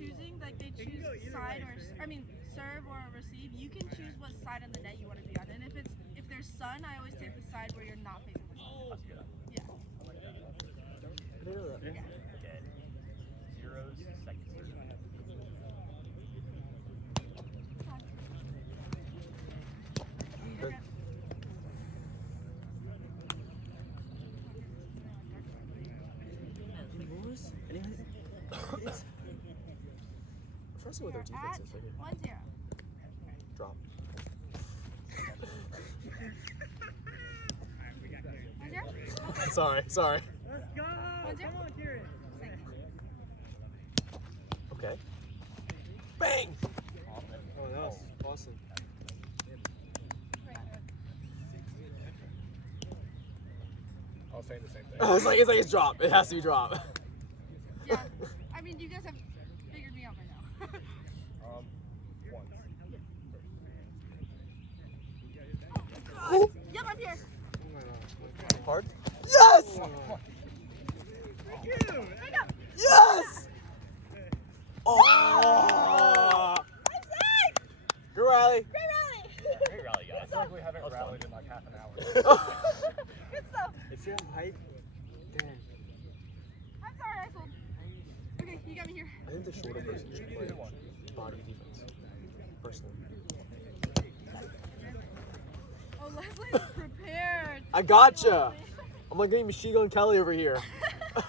choosing, like they choose side or serve or receive, you can choose what side of the net you want to be on. And if there's sun, I always take the side where you're not facing the sun. Yeah. Okay. Zeros, second serve. Good. Try to see what their defense is. 1-0. Drop. 1-0? Sorry. Let's go! 1-0? Come on, Kieran. Okay. Bang! Oh, that was awesome. I was saying the same thing. It's like it's drop. It has to be drop. Yeah. I mean, you guys have figured me out by now. Once. Ooh. Yep, I'm here. Hard. Yes! Thank you! Pick up. Yes! Oh! I'm safe! Good rally. Great rally! Great rally, guys. I feel like we haven't rallied in like half an hour. Good stuff. It's your height. Dang. I'm sorry, I sold. Okay, you got me here. I think the shorter person should play body defense. Personally. Oh, Leslie's prepared. I gotcha. I'm like getting Machine Gun Kelly over here. 2-1.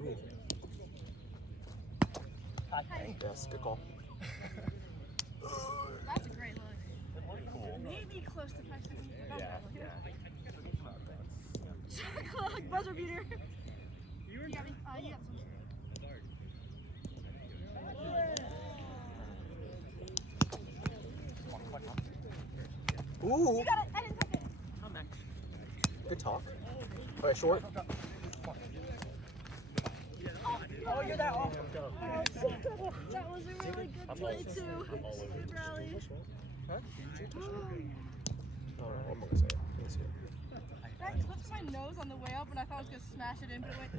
Ooh. Yes, good call. That's a great look. It looked cool. Maybe close to 5 seconds. But not Yeah, bad. yeah. Shot clock, buzzer beater. You got me. You got some. Ooh. You got it. I didn't touch it. Good talk. Alright, short. Oh, you're that off. That was a really good play too. Good rally. Huh? Oh, no, I'm not gonna say it. Can't see it. That clipped my nose on the way up, and I thought I was gonna smash it in, but it went.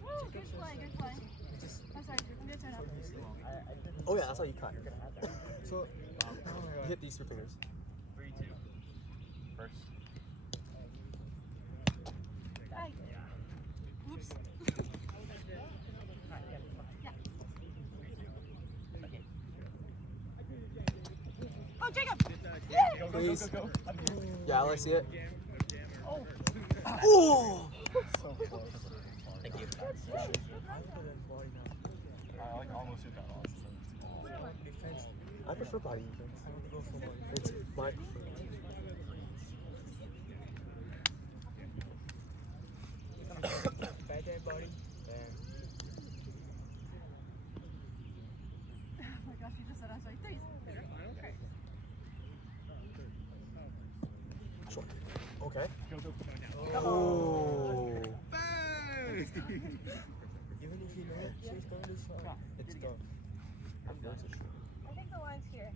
Woo! Good play. Good play. I'm sorry. I'm gonna turn up. Oh yeah, that's how you cut. So, you hit these 3 fingers. 3-2. First. Hey. Whoops. Oh, Jacob! Please. Go. Yeah, I like to see it. Oh. Ooh! Thank you. I like almost hit that off. I prefer body defense. It's my preferred. Bad day, buddy. Oh my gosh, you just said I'm sorry. Thanks. Short. Okay. Go. Oh. Bang! Even if you know she's going to shot, it's done. I'm going to shoot. I think the line's here.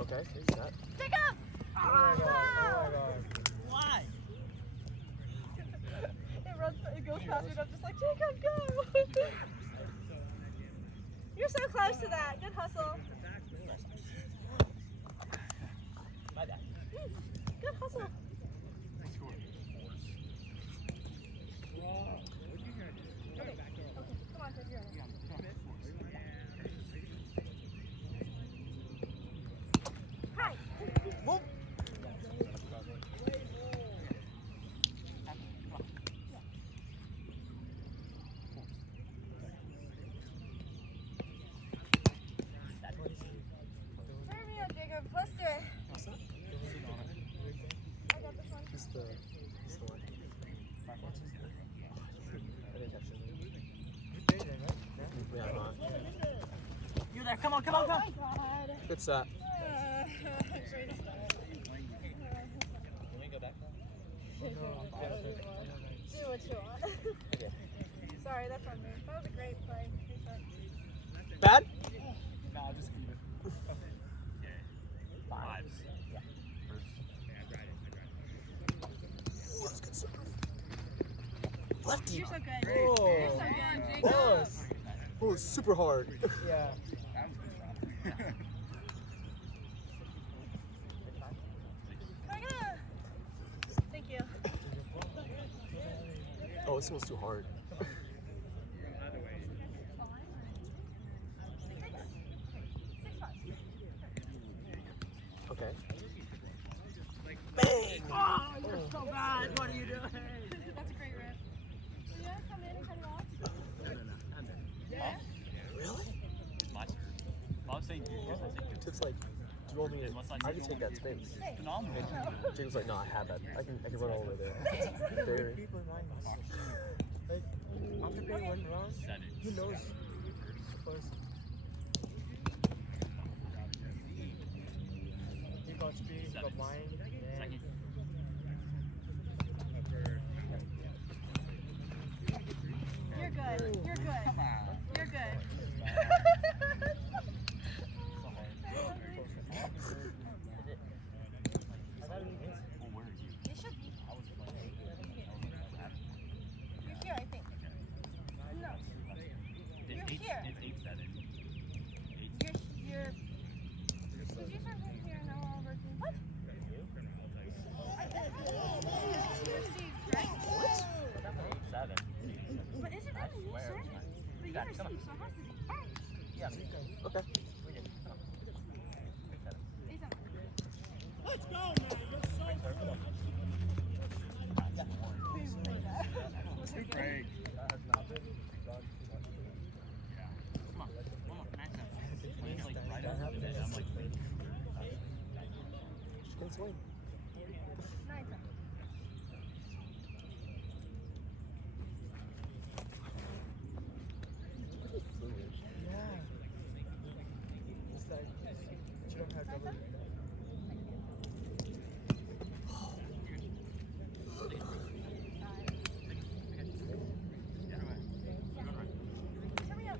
Okay, here's that. Jacob! Oh my god. Why? It goes faster, and I'm just like, Jacob, go! You're so close to that. Good hustle. My bad. Good hustle. Okay, come on, you're on it. Hi. Whoop. Turn me on, Jacob. Let's do it. I got this one. It's the one. I didn't catch it. Yeah, I'm not. You there? Come on. Oh my god. Good set. Great start. Can we go back now? Do what you want. Sorry, that's on me. That was a great play. Great start. Bad? No, I'll just keep it. Fives. Yeah. First. Ooh, that's good serve. Lefty. You're so good. Oh. You're so good, Jacob. Close. Oh, it's super hard. Yeah. That was a good shot. Can I get a... Thank you. Oh, this one's too hard. Okay. Bang! Oh, you're so bad. What are you doing? That's a great rip. Will you come in and cut it off? Yeah? Really? It's my serve. Well, I'm saying yours. I think yours. It's like, do you want me to? I can take that space. Hey. Phenomenal. Jacob's like, no, I have that. I can run all the way there. There. People remind us. Like, after playing one round, Set it. he knows first. He got speed, he got mind. Second. You're good. You're good. Come on. You're good. Well, where are you? You should be. I was playing. You're here, I think. No. You're It's here. It's 8-7. You're... Did you start playing here now all working? What? You received, right? What? 8-7. But isn't that a new swear. serve? But you Come on. received, so it has to be. Yeah. Okay. We did. Oh. 8-7. Let's go, Great. That has not been done too much. Yeah. Come on. One more. When it's like right over the net, I'm like, wait. She can swing. Nice. Yeah. It's like, you don't have double. Hurry up.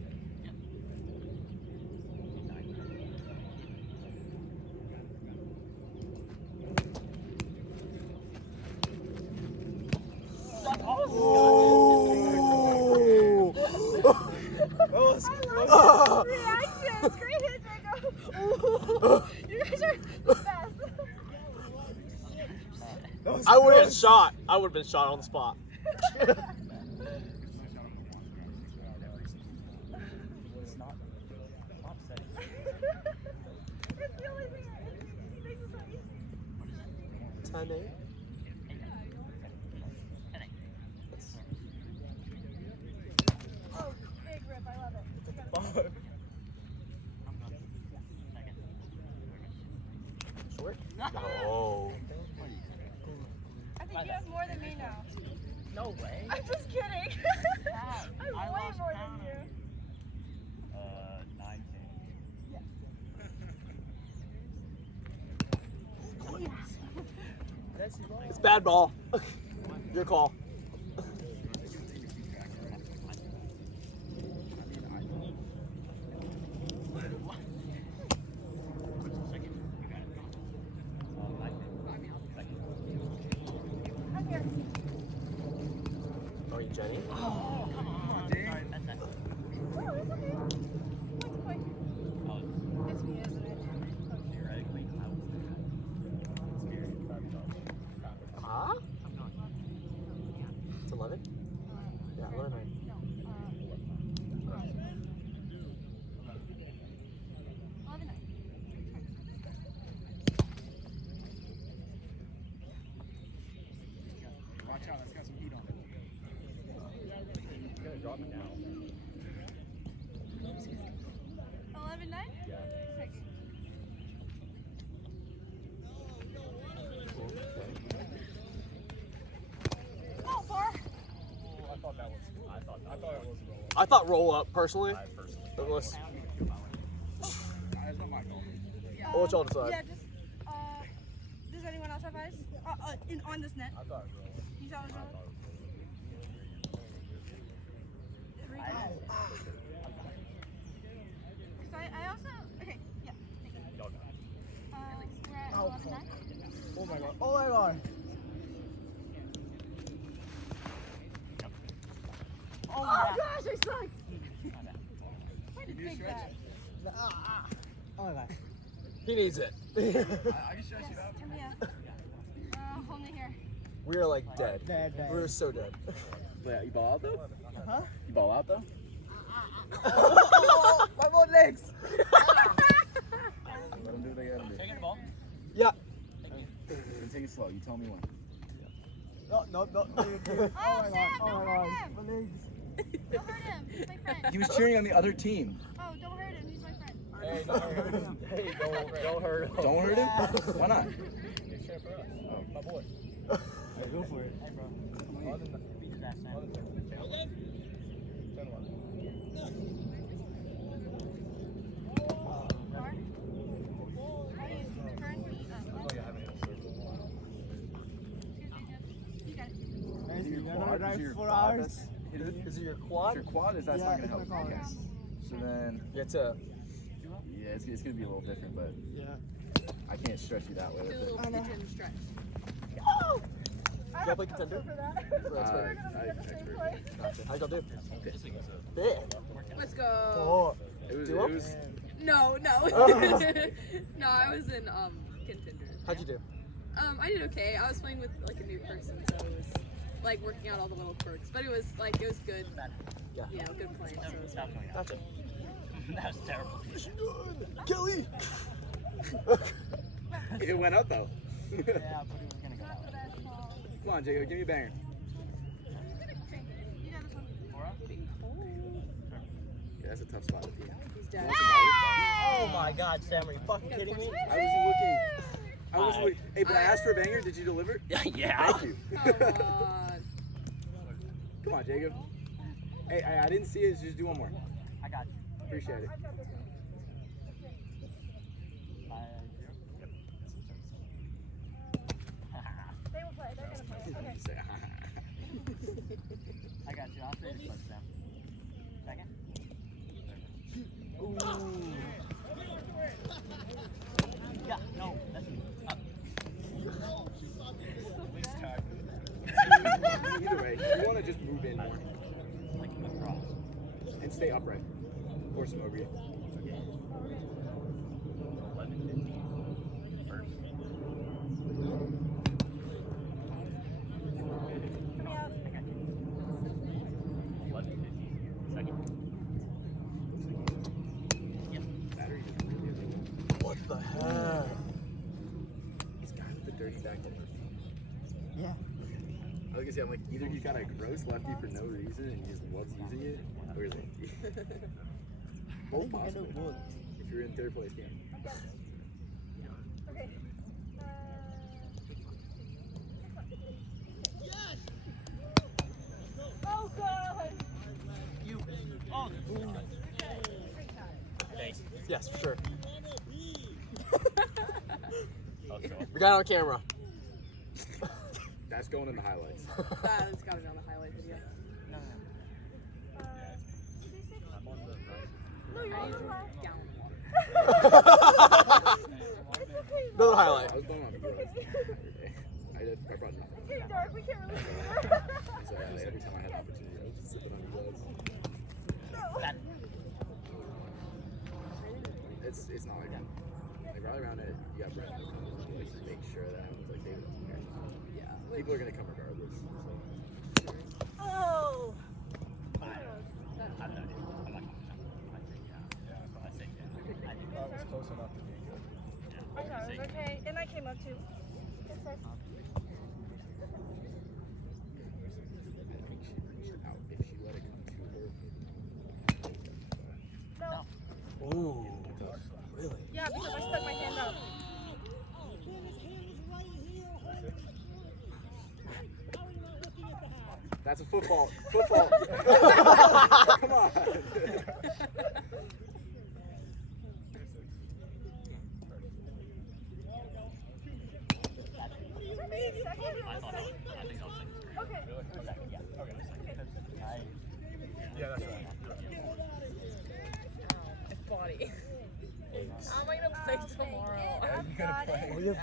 Oh! Reactions! Great hit, Jacob! You guys are the best. I would have shot. I would have been shot on the spot. It's not upsetting. It's the only thing he makes it so easy. 10-8. Oh, big rip, I love it. Short? No. I think you have more than me now. No way. I'm just kidding. I'm I way lost more count. than you. 9-10. That's his ball. It's bad ball. Your call. I'm here. Are you Jenny? Oh, come on. Sorry, that's that. Oh, it's okay. Point to point. Oh, It's me, isn't it? theoretically, I was Huh? I'm going. It's 11? Yeah, 11. No. 11-9. Watch out, that's got some heat on it. It's gonna drop me now. 11-9? Yeah. Oh, far. I thought that was. I thought it was a roll. I thought roll up, personally. I personally. It was. That's not my goal. I'll let y'all decide. Yeah, just, does anyone else have eyes? On this net. I thought it was rolling. You thought it was rolling? Because I also, okay, yeah. Thank you. We're at 11 next. Oh my god. Oh my god. Oh gosh, I suck! Why did you think that? Oh my god. He needs it. I can stretch Yes, it out. turn me up. Hold me here. We are like dead. Dead. We're so dead. Wait, you ball out though? Huh? You ball out though? Oh, my both legs. Let him do what they gotta do. Taking the ball? Yeah. Take it slow. You tell me when. No. Oh my god. Sam, Oh my don't god. hurt him. My legs. Don't hurt him. He's my friend. He was cheering on the other team. Oh, don't hurt him. He's my friend. Hey, don't hurt him. Hey, don't hurt him. Don't hurt him? Why not? He's cheering for us. Oh, my boy. Hey, go for it. Hey, bro. Other than that, Mark? Are you current me? Excuse me, Jeff. You got it. Nice, Your you quad, gotta is drive your 4 quad hours. that's hitting you? Is it your Is quad? your quad is that's Yeah, not gonna it's help. my quad. Okay. So then, Yeah, it's a. yeah, it's gonna be a little different, but Yeah. I can't stretch you that way with it. I know. stretch. Oh! You gotta play contender? That's I right. expert. Gotcha. How'd y'all do? Okay. Big. Let's go. Oh. It was. Duo? It was. No. Oh. No, I was in contender. How'd you do? I did okay. I was playing with like a new person, so it was like working out all the little quirks. But it was good. Yeah. You know, good playing. So it was fun. Gotcha. That was terrible. Kelly! It went up though. yeah, but it was gonna go out. Come on, Jacob, give me a banger. You got this one. Yeah, that's a tough spot with you. He's dead. Oh my god, Sam, are you fucking kidding me? I wasn't looking. I wasn't looking. Hey, but I asked for a banger. Did you deliver? Yeah. Thank you. Come on. Come on, Jacob. Hey, I didn't see it. Just do one more. I got you. Appreciate it. 5-0. They will play. They're gonna play. Okay. I got you. I'll say the touchdown. Second. Yeah, no, that's me. Either way, you want to just move in more Like across. and stay upright. Force him over you. 11-15. First. Come me out. I got you. 11-15. Second. Yep. Battery is really What the heck? He's guy with the dirty back to Yeah. I was gonna say, I'm like, either he's got a gross lefty for no reason and he just loves using it, or he's like, both possible. If you're in third place game. Okay. Oh god! Yes, for sure. Oh, so. We got it on camera. That's going in the highlights. That's gotta be on the highlight video. No. No, you're I on need the a left. gallon of water. Another highlight. I was going on the I brought nothing. It's getting dark. We can't really see her. So every time I had an opportunity, I was just sipping on you guys. It's not like right around it, you got Brent that comes and like make sure that everyone's like, David doesn't care. Yeah. People are gonna come regardless. So. Oh! I'm not going to. I say yeah. I say yeah. That was close enough to be good. I know, it was okay. And I came up too. It's fine. I think she reached out if she let it come to her. No. Ooh. Really? Yeah, because I stuck my hand out. That's a football. Football. Come on. body. Eggs. How am I gonna play tomorrow? You gotta play.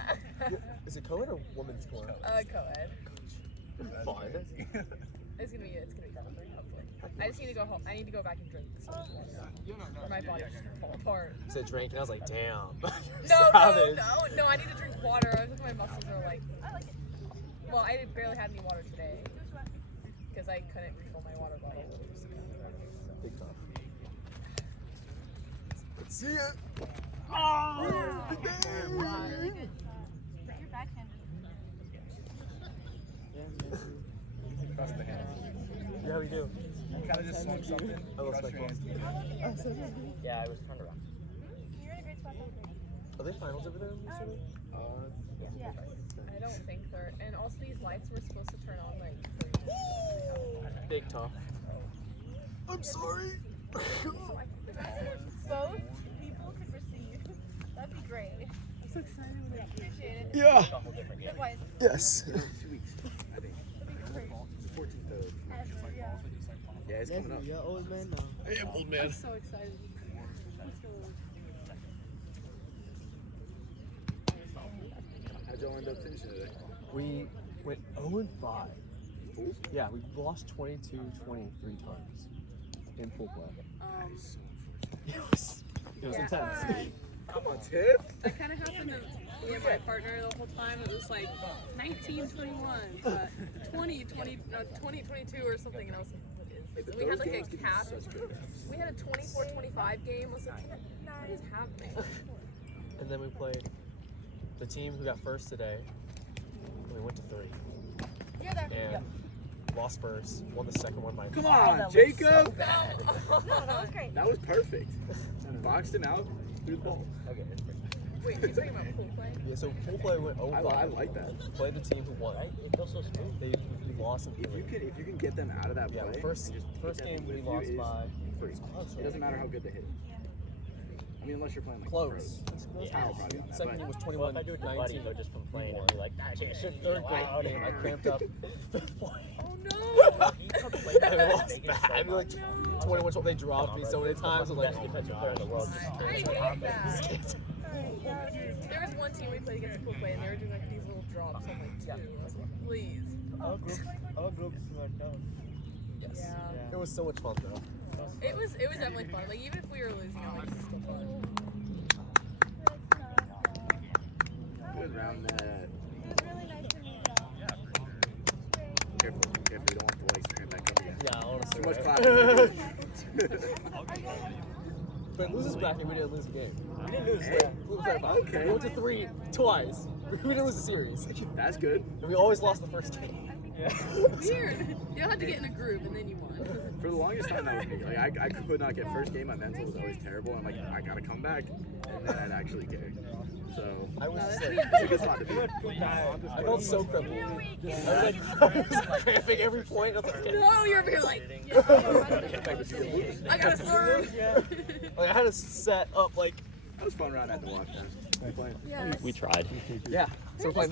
Oh, is it co-ed or women's co-ed? Co-ed. Fine. It's gonna be fun, hopefully. I just need to go home. I need to go back and drink some or my body just fall apart. You said drink, and I was like, damn. No, I need to drink water. I think my muscles are like. Well, I barely had any water today because I couldn't refill my water bottle. Big time. Let's see it. Wow, really good. You're backhanded. Cross the hand. Yeah, how we do? You kind of just swung something. I lost my Cross phone. your hands. Yeah, I was turned around. You're in a great spot. Are they finals over there? Yeah. I don't think they're. And also, these lights were supposed to turn on like. Big top. I'm sorry. Both people could receive. That'd be great. I'm so excited. Appreciate it. Yeah. Couple different games. Likewise. Yes. 2 weeks, I think. That'd be great. It's the 14th of. Yeah. Yeah, it's coming up. You're old man now. I am old man. I'm so excited. How'd y'all end up finishing today? We went 0-5. Pools? Yeah, we lost 22-23 times in pool play. It was Yeah. intense. Come on, Tiff. That kind of happened to me and my partner the whole time. It was like 1921, but 2022 or something. And I was like, what is this? And we had like a cap. We had a 24-25 game. I was like, what is happening? And then we played the team who got first today. And we went to 3. You're there. And lost first. Won the second one by Come 5. on, Jacob. No, that was great. That was perfect. Boxed him out through the ball. Okay, that's pretty. Wait, you're talking about pool play? Yeah, so pool play went 0-5. I like that. Played the team who won. Right? It feels so smooth. We lost in If 3. you can get them out of that Yeah, play, first and just keep first that game thing we with you lost is by first. It doesn't matter how good they hit. I mean, unless you're playing like close. pros. Kyle probably on that. Second but game was Well, if I do it to 21-19. buddies, they'll just complain and be like, that shit should Third go grade out. game, I cramped up. Fifth point. Oh no! You complain And we about lost making bad. so I mean, like much. 21. They dropped me so many times. I'm like, Best defensive player in the world. I hate that. Kids. There was one team we played against pool play, and they were doing like these little drops. I'm like, dude, I was like, please. Our groups were down. Yes. Yeah. It was so much fun though. It was definitely fun. Like even if we were losing, I'm like, it's still fun. Good round that. It was really nice to meet y'all. Careful, you don't want the legs to cramp back up again. Yeah, honestly. Too much right? clapping. But lose us back and we didn't lose a game. We didn't lose. Hey, Okay. We went to 3 twice. We didn't lose a series. that's good. And we always lost the first game. Weird. You don't have to get in a group, and then you won. For the longest time, that was me. Like I could not get first game. My mental was always terrible. I'm like, I gotta come back, and then I'd actually care. So I was No, that's sick. weird. it's a good spot to be. I felt so crippled. I was cramping every point. I was like, No, you're over here like, I gotta serve. I had to set up like, That was a fun round at the watch. We playing. Yes. We tried. yeah. So we're playing